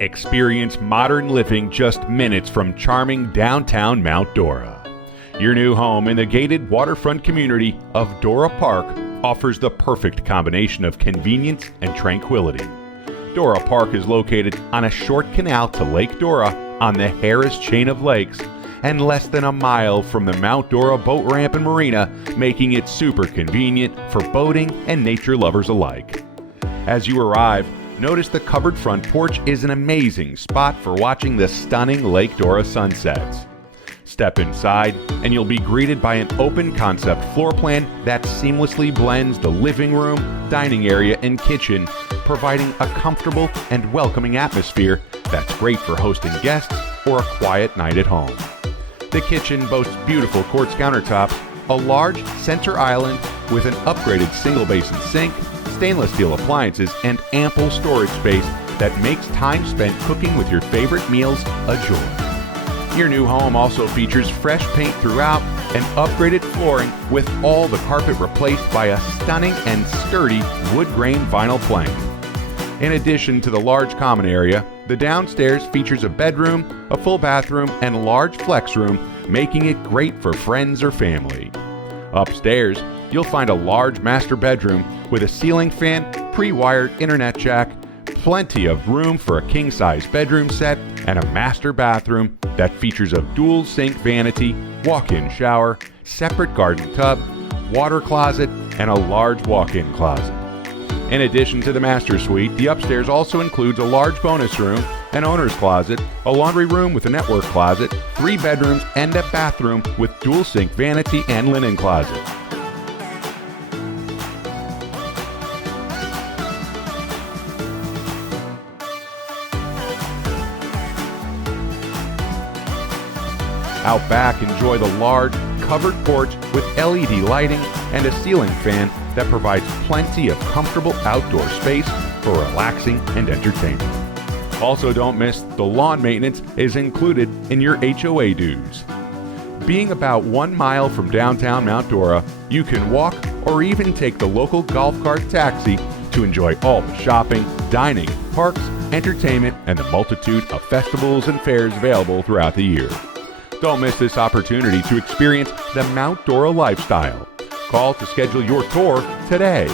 Experience modern living just minutes from charming downtown Mount Dora. Your new home in the gated waterfront community of Dora Park offers the perfect combination of convenience and tranquility. Dora Park is located on a short canal to Lake Dora on the Harris chain of lakes and less than a mile from the Mount Dora boat ramp and marina, making it super convenient for boating and nature lovers alike. As you arrive, notice the covered front porch is an amazing spot for watching the stunning Lake Dora sunsets. Step inside and you'll be greeted by an open concept floor plan that seamlessly blends the living room, dining area, and kitchen, providing a comfortable and welcoming atmosphere that's great for hosting guests or a quiet night at home. The kitchen boasts beautiful quartz countertops, a large center island with an upgraded single basin sink, stainless steel appliances, and ample storage space that makes time spent cooking with your favorite meals a joy. Your new home also features fresh paint throughout and upgraded flooring with all the carpet replaced by a stunning and sturdy wood grain vinyl plank. In addition to the large common area, the downstairs features a bedroom, a full bathroom, and large flex room, making it great for friends or family. Upstairs, you'll find a large master bedroom with a ceiling fan, pre-wired internet jack, plenty of room for a king-size bedroom set, and a master bathroom that features a dual sink vanity, walk-in shower, separate garden tub, water closet, and a large walk-in closet. In addition to the master suite, the upstairs also includes a large bonus room, an owner's closet, a laundry room with a network closet, 3 bedrooms, and a bathroom with dual sink vanity and linen closet. Out back, enjoy the large, covered porch with LED lighting and a ceiling fan that provides plenty of comfortable outdoor space for relaxing and entertainment. Also, don't miss the lawn maintenance is included in your HOA dues. Being about 1 mile from downtown Mount Dora, you can walk or even take the local golf cart taxi to enjoy all the shopping, dining, parks, entertainment, and the multitude of festivals and fairs available throughout the year. Don't miss this opportunity to experience the Mount Dora lifestyle. Call to schedule your tour today.